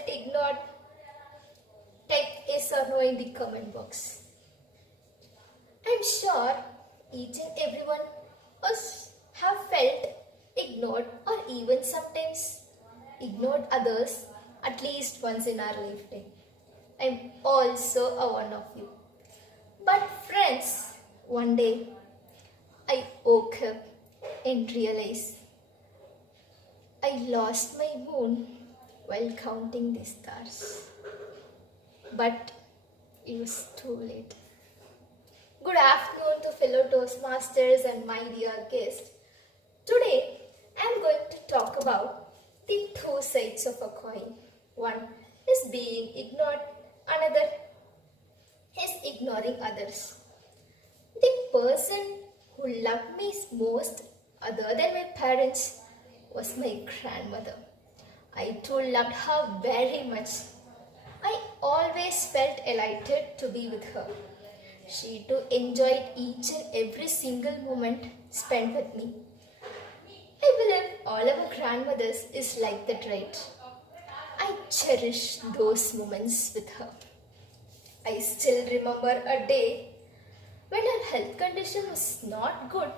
felt ignored? Type yes or no in the comment box. I'm sure each and everyone us have felt ignored or even sometimes ignored others at least once in our lifetime. I'm also a one of you. But friends, one day I woke up and realized I lost my moon while counting the stars. But it was too late. Good afternoon to fellow Toastmasters and my dear guest. Today I am going to talk about the two sides of a coin. One is being ignored, another is ignoring others. The person who loved me most other than my parents was my grandmother. I too loved her very much. I always felt elated to be with her. She too enjoyed each and every single moment spent with me. I believe all our grandmothers is like that, right? I cherish those moments with her. I still remember a day when her health condition was not good,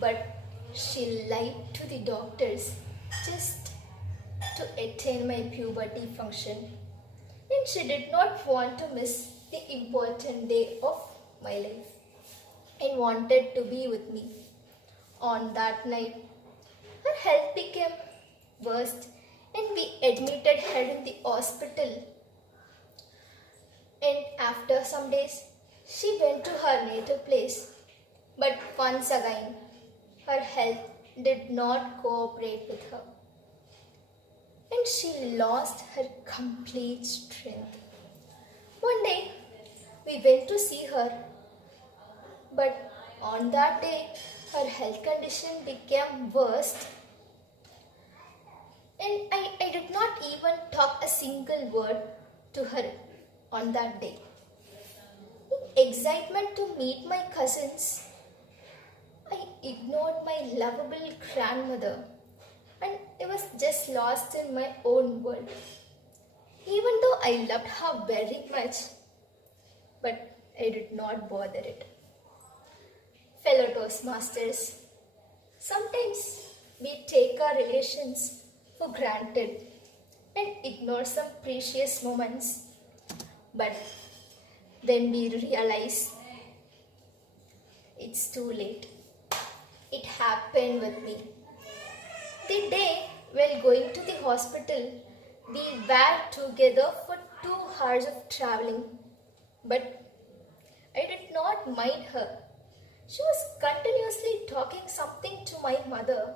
but she lied to the doctors just to attain my puberty function. And she did not want to miss the important day of my life and wanted to be with me. On that night, her health became worse and we admitted her in the hospital. And after some days, she went to her native place. But once again, her health did not cooperate with her. And she lost her complete strength. One day, we went to see her. But on that day, her health condition became worse. And I did not even talk a single word to her on that day. In excitement to meet my cousins, I ignored my lovable grandmother and I was just lost in my own world. Even though I loved her very much, but I did not bother it. Fellow Toastmasters, sometimes we take our relations for granted and ignore some precious moments. But then we realize it's too late. It happened with me. The day while going to the hospital, we were together for 2 hours of traveling. But I did not mind her. She was continuously talking something to my mother,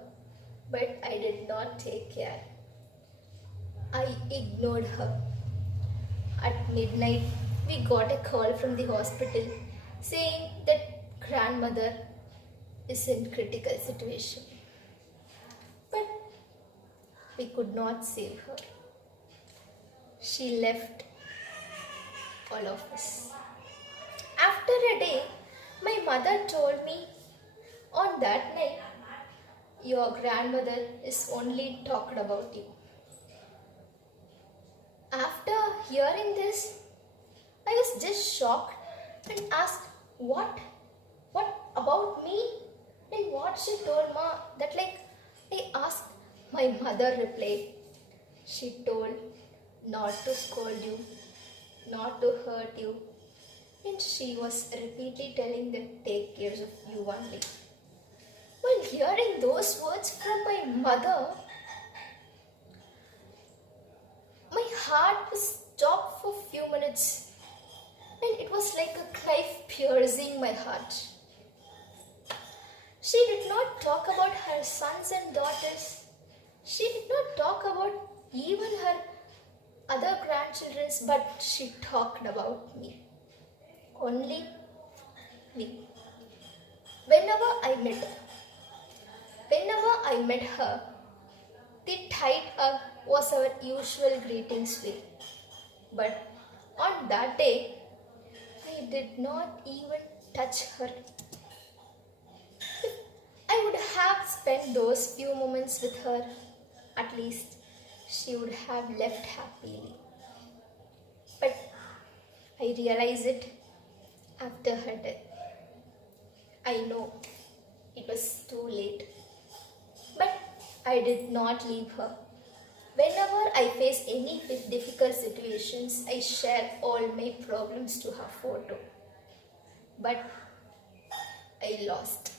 but I did not take care. I ignored her. At midnight, we got a call from the hospital saying that grandmother is in critical situation. But we could not save her. She left all of us. After a day, my mother told me, on that night, your grandmother is only talked about you. After hearing this, I was just shocked and asked, what? What about me? And what she told ma, that I asked, my mother replied. She told not to scold you, not to hurt you. And she was repeatedly telling that take care of you only. While hearing those words from my mother, my heart was stopped for a few minutes and it was like a knife piercing my heart. She did not talk about her sons and daughters. She did not talk about even her other grandchildren, but she talked about me. Only me. Whenever I met her, the tight hug was our usual greetings way. But on that day, I did not even touch her. I would have spent those few moments with her, at least she would have left happily. But I realized it after her death. I know it was too late, but I did not leave her. Whenever I face any difficult situations, I share all my problems to her photo. But I lost.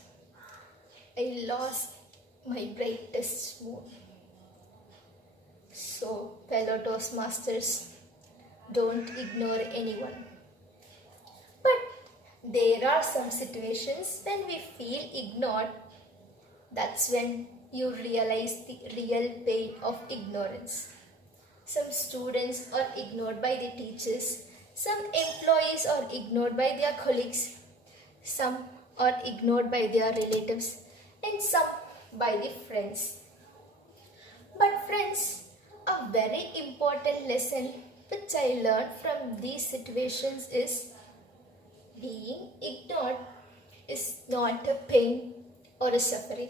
I lost my brightest moon. So, fellow Toastmasters, don't ignore anyone. But there are some situations when we feel ignored. That's when you realize the real pain of ignorance. Some students are ignored by the teachers, some employees are ignored by their colleagues, some are ignored by their relatives, and some by the friends. But friends, a very important lesson which I learned from these situations is being ignored is not a pain or a suffering.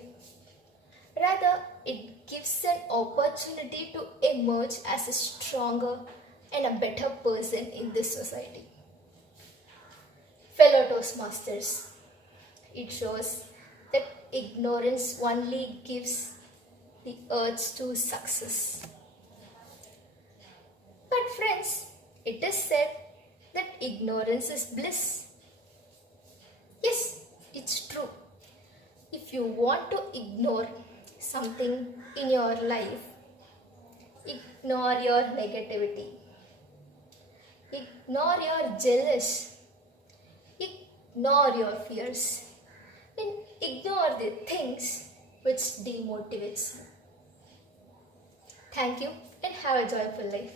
Rather, it gives an opportunity to emerge as a stronger and a better person in this society. Fellow Toastmasters, it shows that ignorance only gives the urge to success. But friends, it is said that ignorance is bliss. Yes, it's true. If you want to ignore something in your life, ignore your negativity, ignore your jealous, ignore your fears, and ignore the things which demotivates you. Thank you and have a joyful life.